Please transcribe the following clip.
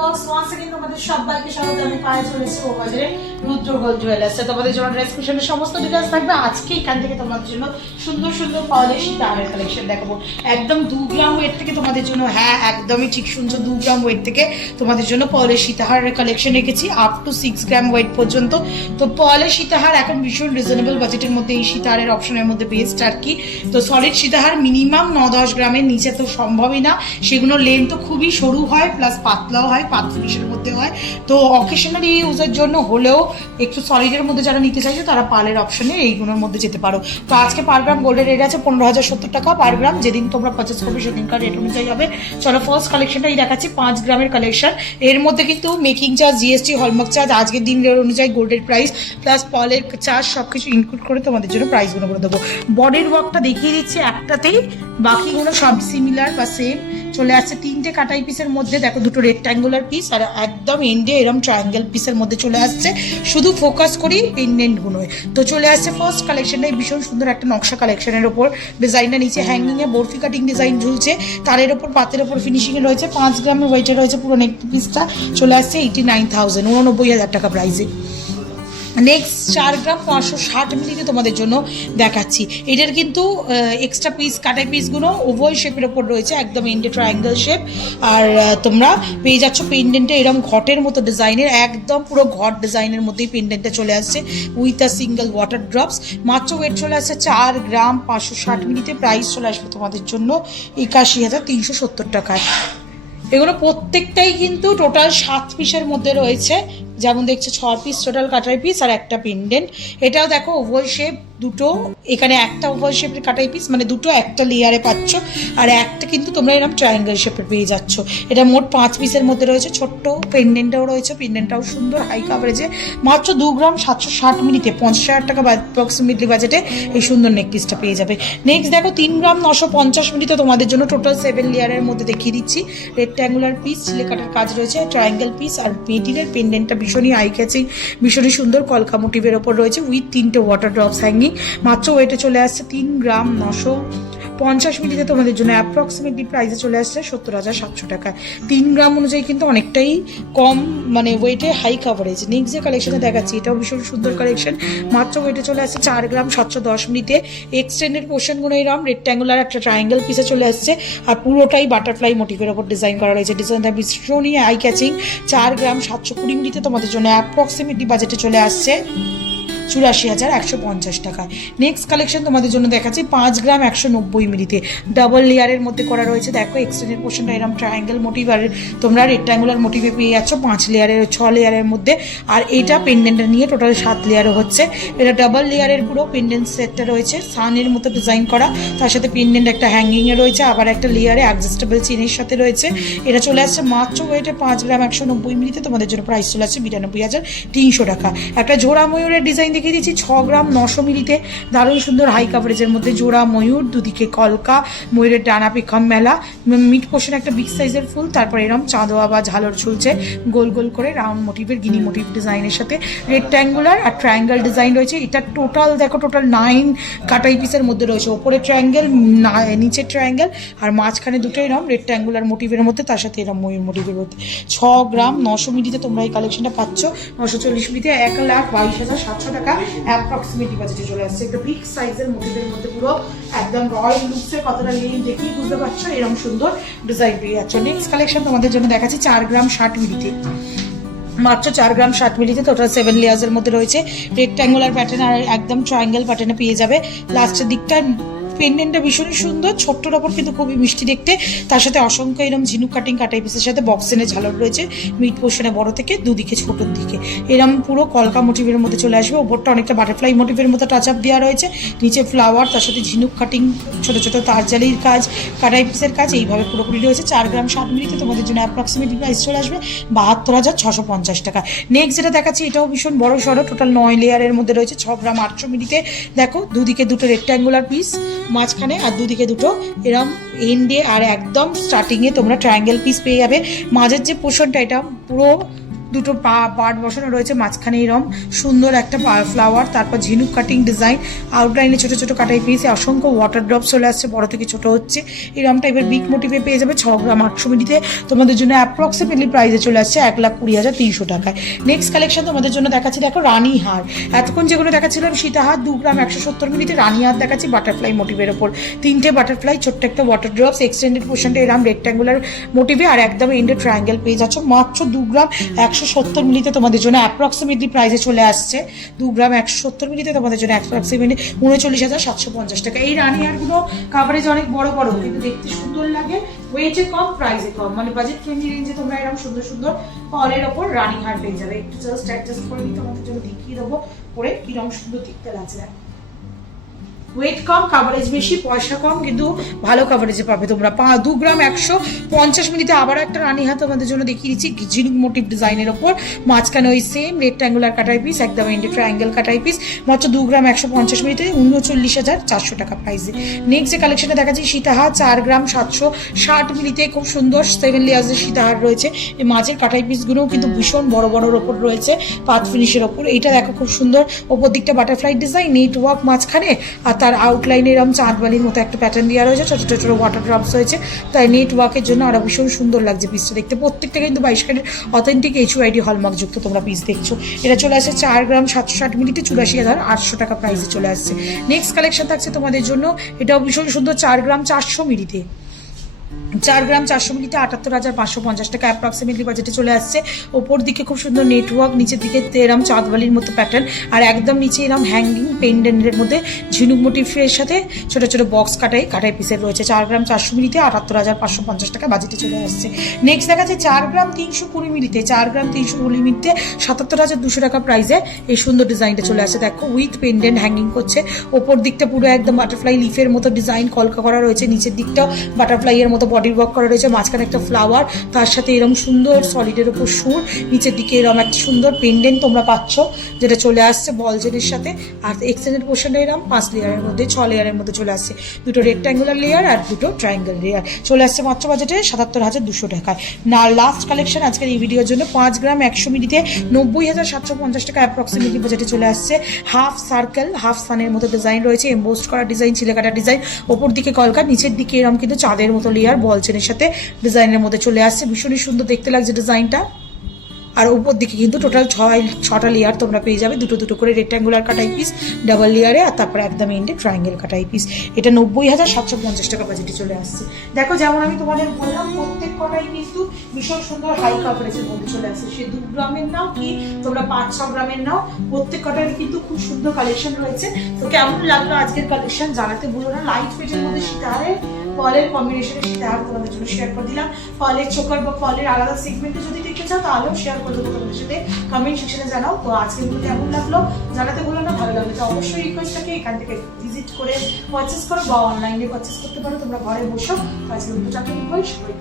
Box once again তোমাদের সবাইকে স্বাগত। আমি পায়ে চলে এসেছি ও বাজারে রুদ্র গোল্ড জুয়েলার্সে। তোমাদের জন্য ডেসক্রিপশনে সমস্ত ডিটেইলস থাকবে। আজকে এখান থেকে তোমাদের জন্য সুন্দর সুন্দর পলিশ তারের কালেকশন দেখাবো। একদম 2 গ্রাম ওয়েট থেকে তোমাদের জন্য, হ্যাঁ একদমই ঠিক শুনছো, 2 গ্রাম ওয়েট থেকে তোমাদের জন্য পলিশ সীতাহারের কালেকশন রেখেছি আপ টু 6 গ্রাম ওয়েট পর্যন্ত। তো পলিশ সীতাহার এখন ভীষণ রিজনেবল বাজেটের মধ্যে এই সীতাহারের অপশনের মধ্যে বেস্ট আর কি। তো সলিড সীতাহার মিনিমাম 9-10 গ্রামের নিচে তো সম্ভবই না, সেগুলো লেন্থ তো খুবই সরু হয়, প্লাস পাতলাও হয়, পাত ফিনিশের মধ্যে হয়। তো অকেশনালি ইউজের জন্য হলেও একটু সলিডের মধ্যে যারা নিতে চাইছো তারা পালের অপশনে এইগুলোর মধ্যে যেতে পারো। তো আজকে পার গ্রাম গোল্ডের রেট আছে 15,070 টাকা পার গ্রাম। যেদিন তোমরা পারচেস করবে সেদিনকার রেট অনুযায়ী হবে। চলো ফার্স্ট কালেকশনটাই দেখাচ্ছি, 5 গ্রামের কালেকশন। এর মধ্যে কিন্তু making charge, GST, hallmark charge, আজকের দিন অনুযায়ী গোল্ডের প্রাইস প্লাস পলের চার্জ সবকিছু ইনক্লুড করে তোমাদের জন্য প্রাইসগুলো করে দেবো। বডির ওয়ার্কটা দেখিয়ে দিচ্ছি একটাতেই, বাকিগুলো সব সিমিলার বা সেম। চলে আসছে 3টে কাটাই পিসের মধ্যে, দেখো দুটো রেক্ট্যাঙ্গুলার পিস আর একদম এন্ডে এরকম ট্রায়াঙ্গেল পিসের মধ্যে চলে আসছে। শুধু ফোকাস করি পেন্ডেন্টগুলোয়। তো চলে আসছে ফার্স্ট কালেকশনটাই ভীষণ সুন্দর একটা নকশা কালেকশনের ওপর। ডিজাইনটা নিচে হ্যাঙ্গিংয়ে বরফি কাটিং ডিজাইন ঝুলছে, তারের ওপর পাতের ওপর ফিনিশিংয়ে রয়েছে। 5 গ্রামের ওয়েটে রয়েছে পুরো নেক পিসটা। চলে আসছে 89,000, 89,000 টাকা প্রাইসে। নেক্সট 4 গ্রাম 560 মিলিতে তোমাদের জন্য দেখাচ্ছি। এটার কিন্তু এক্সট্রা পিস কাটাই পিসগুলো ওভাল শেপের ওপর রয়েছে, একদম এন্ডে ট্রায়াঙ্গেল শেপ। আর তোমরা পেয়ে যাচ্ছ পেন্ডেন্টে এরকম ঘটের মতো ডিজাইনের, একদম পুরো ঘট ডিজাইনের মধ্যেই পেন্ডেন্টটা চলে আসছে with a single water drops. মাত্র ওয়েট চলে আসছে 4 গ্রাম 560 মিলিতে। প্রাইস চলে আসবে তোমাদের জন্য 81,370 টাকায়। এগুলো প্রত্যেকটাই কিন্তু টোটাল 7 পিসের মধ্যে রয়েছে, যেমন দেখছো 6 পিস টোটাল কাটাই পিস আর একটা পেন্ডেন্ট। এটাও দেখো ওভাল শেপ দুটো, এখানে একটা ওভাল শেপের কাটাই পিস মানে দুটো একটা লেয়ারে পাচ্ছ, আর একটা কিন্তু তোমরা এরকম ট্রায়াঙ্গেল শেপের পেয়ে যাচ্ছ। এটা মোট 5 পিসের মধ্যে রয়েছে। ছোট্ট পেন্ডেন্টটাও রয়েছে, পেন্ডেন্টটাও সুন্দর হাই কাভারেজে। মাত্র 2 গ্রাম 760 মিনিটে 50,000 টাকা অ্যাপ্রক্সিমেটলি বাজেটে এই সুন্দর নেক পিসটা পেয়ে যাবে। নেক্সট দেখো 3 গ্রাম 950 মিনিটে তোমাদের জন্য টোটাল 7 লেয়ারের মধ্যে দেখিয়ে দিচ্ছি। রেক্ট্যাঙ্গুলার পিস, চিলে কাটার কাজ রয়েছে, ট্রায়াঙ্গেল পিস আর মেটিরিয়াল পেন্ডেন্টটা ভীষণই আই ক্যাচিং, ভীষণই সুন্দর কলকা মোটিভের ওপর রয়েছে উইথ 3টে ওয়াটার ড্রপস হ্যাঙ্গিং। মাত্র ওয়েটে চলে আসছে 3 গ্রাম 950 মিলিতে তোমাদের জন্য অ্যাপ্রক্সিমেটলি প্রাইসে চলে আসছে 70,700 টাকা। 3 গ্রাম অনুযায়ী কিন্তু অনেকটাই কম, মানে ওয়েটে হাই কাভারেজ। নেক্সট যে কালেকশনে দেখাচ্ছি এটাও ভীষণ সুন্দর কালেকশন। মাত্র ওয়েটে চলে আসছে 4 গ্রাম 710 মিলিতে। এক্সটেন্ডেড পোর্শনগুলো এরকম রেক্ট্যাঙ্গুলার একটা ট্রায়াঙ্গেল পিসে চলে আসছে আর পুরোটাই বাটারফ্লাই মোটিভের ওপর ডিজাইন করা রয়েছে। ডিজাইনটা ভীষণই আই ক্যাচিং। 4 গ্রাম 720 মিলিতে তোমাদের জন্য অ্যাপ্রক্সিমেটলি বাজেটে চলে আসছে 84,150 টাকা। নেক্সট কালেকশন তোমাদের জন্য দেখাচ্ছি 5 গ্রাম 190 মিলিতে। ডাবল লেয়ারের মধ্যে করা রয়েছে, দেখো এক্সটেন্ডেড পোর্শনটা এরকম ট্রায়াঙ্গেল মোটিভ আর তোমরা রেক্ট্যাঙ্গুলার মোটিভে পেয়ে যাচ্ছ 5 লেয়ারের 6 লেয়ারের মধ্যে। আর এটা পেন্ডেন্টটা নিয়ে টোটাল 7 লেয়ারও হচ্ছে। এটা ডাবল লেয়ারের পুরো পেন্ডেন্ট সেটটা রয়েছে, সানের মতো ডিজাইন করা, তার সাথে পেন্ডেন্ট একটা হ্যাঙ্গিংয়ে রয়েছে, আবার একটা লেয়ারে অ্যাডজাস্টেবল চেনের সাথে রয়েছে। এটা চলে আসছে মাত্র ওয়েটে 5 গ্রাম 190 মিলিতে। তোমাদের জন্য প্রাইস চলে আসছে 92,300 টাকা। একটা জোড়া ময়ূরের ডিজাইন দেখিয়ে দিচ্ছি 6 গ্রাম 900 মিলিতে। দারুণ সুন্দর হাই কাভারেজের মধ্যে জোড়া ময়ূর, দুদিকে কলকা, ময়ূরের ডানা পেখম মেলা, মিড পোর্শন একটা বিগ সাইজের ফুল, তারপর এরকম চাঁদোয়া বা ঝালর ঝুলছে গোল গোল করে রাউন্ড মোটিভের গিনি মোটিভ ডিজাইনের সাথে। রেক্ট্যাঙ্গুলার আর ট্রায়াঙ্গেল ডিজাইন রয়েছে। এটা টোটাল দেখো টোটাল 9 কাটাই পিসের মধ্যে রয়েছে। ওপরে ট্রায়াঙ্গেল, নিচে ট্রায়াঙ্গেল আর মাঝখানে দুটো এরকম রেক্ট্যাঙ্গুলার মোটিভের মধ্যে, তার সাথে এরকম ময়ূর মোটিভের মধ্যে। 6 গ্রাম 900 মিলিতে তোমরা এই কালেকশনটা পাচ্ছ 940 মিলিতে 1,22,700 টাকা অ্যাপ্রক্সিমেটলি বাজেটে চলে আসছে। একটা বিগ সাইজের মোটিভের মধ্যে পুরো একদম রয়্যাল লুকসের কতটা নেই দেখেই বুঝতে পারছো, এরকম সুন্দর ডিজাইন পেয়ে যাচ্ছ। নেক্সট কালেকশন তোমাদের জন্য দেখাচ্ছি 4 গ্রাম 60 মিলিতে। মাত্র 4 গ্রাম 60 মিলিতে টোটাল 7 লেয়ার্সের মধ্যে রয়েছে। রেক্ট্যাঙ্গুলার প্যাটার্ন আর একদম ট্রায়াঙ্গেল প্যাটার্নে পেয়ে যাবে। লাস্টের দিকটা পেন্ডেন্টটা ভীষণই সুন্দর, ছোট্টর ওপর কিন্তু খুবই মিষ্টি দেখতে, তার সাথে অসংখ্য এরকম ঝিনুক কাটিং কাটাই পিসের সাথে বক্সেনে ঝালর রয়েছে মিড পোর্শনে বড় থেকে দুদিকে ছোটোর দিকে এরম পুরো কলকা মোটিভের মধ্যে চলে আসবে। ওপরটা অনেকটা বাটারফ্লাই মোটিভের মতো টাচ আপ দেওয়া রয়েছে, নিচে ফ্লাওয়ার, তার সাথে ঝিনুক কাটিং, ছোটো ছোটো তারজালির কাজ, কাটাই পিসের কাজ এইভাবে পুরোপুরি রয়েছে। 4 গ্রাম 60 মিলিতে তোমাদের জন্য অ্যাপ্রক্সিমেটলি প্রাইস চলে আসবে 72,650 টাকা। নেক্সট যেটা দেখাচ্ছি এটাও ভীষণ বড় সড়ো, টোটাল 9 লেয়ারের মধ্যে রয়েছে। 6 গ্রাম 800 মিলিতে। দেখো দুদিকে দুটো রেক্ট্যাঙ্গুলার পিস, মাঝখানে আর দুদিকে দুটো এরম এন্ডে আর একদম স্টার্টিংয়ে তোমরা ট্রায়াঙ্গেল পিস পেয়ে যাবে। মাঝের যে পোর্শনটা এটা পুরো দুটো পার্ট বসানো রয়েছে, মাঝখানে এরম সুন্দর একটা ফ্লাওয়ার, তারপর ঝিনুক কাটিং ডিজাইন, আউটলাইনে ছোট ছোট কাটাই পিস, অসংখ্য ওয়াটার ড্রপ চলে আসছে, বড় থেকে ছোট হচ্ছে এরম টাইপের বিগ মোটিভে পেয়ে যাবে। 6 গ্রাম 800 মিলিতে তোমাদের জন্য অ্যাপ্রক্সিমেটলি প্রাইসে চলে আসছে 1,20,300 টাকায়। নেক্সট কালেকশন তোমাদের জন্য দেখাচ্ছি, দেখো রানী হার। এতক্ষণ যেগুলো দেখাচ্ছিলাম সীতাহার 2 গ্রাম 170 মিলিতে, রানী হার দেখাচ্ছি বাটারফ্লাই মোটিভের ওপর, 3টে বাটারফ্লাই, ছোট্ট একটা ওয়াটার ড্রপস, এক্সটেন্ডেড পোর্শনটা এরম রেক্ট্যাঙ্গুলার মোটিভে আর একদম এন্ডে ট্রায়াঙ্গেল পেয়ে যাচ্ছ মাত্র 2 গ্রাম 170 মিলিতে তোমাদের জন্য অ্যাপ্রক্সিমেটলি প্রাইসে চলে আসছে। 2 গ্রাম 170 মিলিতে তোমাদের জন্য অ্যাপ্রক্সিমেটলি 39,750 টাকা। এই রানী হারগুলো কাভারেজ অনেক বড় বড়, কিন্তু দেখতে সুন্দর লাগে, ওয়েটে কম, প্রাইসে কম, মানে বাজেট ফ্রেন্ডলি রেঞ্জে তোমরা এরকম সুন্দর সুন্দর ফলের ওপর রানী হার পেয়ে যাবে। একটু জাস্ট অ্যাডজাস্ট করে নিই, তোমাদের জন্য দেখিয়ে দেবো পরে কিরকম সুন্দর দেখতে লাগছে। ওয়েট কম, কাভারেজ বেশি, পয়সা কম, কিন্তু ভালো কাভারেজে পাবে তোমরা। 2 গ্রাম 150 মিলিতে আবার একটা রানী হাত তোমাদের জন্য দেখিয়ে দিচ্ছি, ঝিনুক মোটিভ ডিজাইনের ওপর, মাঝখানে ওই সেম রেক্ট্যাঙ্গুলার কাটাই পিস, একদম এন্ডে ট্রায়াঙ্গেল কাটাই পিস, মাত্র 2 গ্রাম 150 মিলিতে 39,400 টাকা প্রাইসে। নেক্সট যে কালেকশনটা দেখাচ্ছি সীতাহার 4 গ্রাম 760 মিলিতে, খুব সুন্দর 7 লেয়ার্সের সীতাহার রয়েছে। এই মাঝের কাটাই পিসগুলোও কিন্তু ভীষণ বড় বড়োর ওপর রয়েছে, পাত ফিনিশের ওপর। এইটা দেখো খুব সুন্দর, ওপর দিকটা বাটারফ্লাই ডিজাইন, নেট ওয়ার্ক মাঝখানে, আর তার আউটলাইনে এরকম চাঁদবালির মতো একটা প্যাটার্ন দেওয়া রয়েছে, ছোটো ছোটো ছোটো ওয়াটার ড্রপস হয়েছে, তাই নেট ওয়ার্কের জন্য আরও ভীষণ সুন্দর লাগছে পিসটা দেখতে। প্রত্যেকটা কিন্তু 22 ক্যারেট অথেন্টিক HUID হলমার্ক যুক্ত তোমরা পিস দেখছো। এটা চলে আসছে 4 গ্রাম 760 মিলিতে 84,800 টাকা প্রাইসে চলে আসছে। নেক্সট কালেকশন থাকছে তোমাদের জন্য, এটাও ভীষণ সুন্দর, 4 গ্রাম 400 মিলিতে, 4 গ্রাম 400 মিলিতে 78,550 টাকা অ্যাপ্রক্সিমেটলি বাজেটে চলে আসছে। ওপর দিকে খুব সুন্দর নেটওয়ার্ক, নিচের দিকে এরম চাঁদবালির মতো প্যাটার্ন, আর একদম নিচে এরম হ্যাঙ্গিং পেন্ডেন্টের মধ্যে ঝিনুক মোটিফের সাথে ছোটো ছোটো বক্স কাটাই পিসের রয়েছে। 4 গ্রাম 400 মিলিতে 78,550 টাকা বাজেটে চলে আসছে। নেক্সট দেখা যাচ্ছে 4 গ্রাম 320 মিলিতে, 4 গ্রাম 320 মিলিতে 77,200 টাকা প্রাইসে এই সুন্দর ডিজাইনটা চলে আসছে। দেখো উইথ পেন্ডেন্ট হ্যাঙ্গিং করছে, ওপর দিকটা পুরো একদম বাটারফ্লাই লিফের মতো ডিজাইন কলকা করা রয়েছে, নিচের দিকটাও বাটারফ্লাইয়ের মতো বডি ওয়ার্ক করা রয়েছে, মাঝখানে একটা ফ্লাওয়ার, তার সাথে এরকম সুন্দর সলিডের উপর সুর, নিচের দিকে এরকম একটা সুন্দর পেন্ডেন্ট তোমরা পাচ্ছ, যেটা চলে আসছে বল চেনের সাথে। আর এক্সটেন্ডেড পোর্শনটা এরকম 5 লেয়ারের মধ্যে, 6 লেয়ারের মধ্যে চলে আসছে, দুটো রেক্ট্যাঙ্গুলার লেয়ার আর দুটো ট্রায়াঙ্গেল লেয়ার চলে আসছে মাত্র বাজেটে 77,200 টাকায়। না লাস্ট কালেকশন আজকের এই ভিডিওর জন্য, 5 গ্রাম 100 মিলিতে 90,750 টাকা অ্যাপ্রক্সিমেটলি বাজেটে চলে আসছে। হাফ সার্কেল হাফ সানের মতো ডিজাইন রয়েছে, এমবোস্ট করা ডিজাইন, ছিলেকাটা ডিজাইন, ওপর দিকে কলকা, নিচের দিকে এরকম কিন্তু চাঁদের মতো লেয়ার বল চেনের সাথে ডিজাইনের মধ্যে চলে আসছে। ভীষণই সুন্দর দেখতে লাগছে ডিজাইনটা। আর উপর দিকে কিন্তু টোটাল 6টা লেয়ার তোমরা পেয়ে যাবে, দুটো দুটো করে রেক্ট্যাঙ্গুলার কাটাই পিস ডাবল লেয়ারে, আর তারপরে একদম এন্ডে ট্রায়াঙ্গেল কাটাই পিস। এটা 90,750 টাকা বাজেটে চলে আসছে। দেখো যেমন আমি তোমাদের বললাম, প্রত্যেক কটাই কিন্তু ভীষণ সুন্দর হাই কাভারেজের মধ্যে চলে আসছে। সে 2 গ্রামের নাও কি তোমরা 5-6 গ্রামের নাও, প্রত্যেক কটারই কিন্তু খুব সুন্দর কালেকশন রয়েছে। তো কেমন লাগলো আজকের কালেকশন জানাতে ভুলো না। লাইট ওয়েটের মধ্যে সীতাহারের ফলের কম্বিনেশনের সীতাহার তোমাদের জন্য শেয়ার করে দিলাম। ফলের চোকার বা ফলের আলাদা সেগমেন্টে যদি দেখতে চাও তাহলেও শেয়ার করে দেবো তোমাদের সাথে, কমেন্ট সেকশনে জানাও। তো আজকের ভিডিও কেমন লাগলো জানাতে ভুলো না। ভালো লাগলে তো অবশ্যই রিকোয়েস্টটাকে এখান থেকে ভিজিট করে পারচেস করো বা অনলাইনে পারচেস করতে পারো, তোমরা ঘরে বসো। আজকের ভিডিওটা আমি সবাই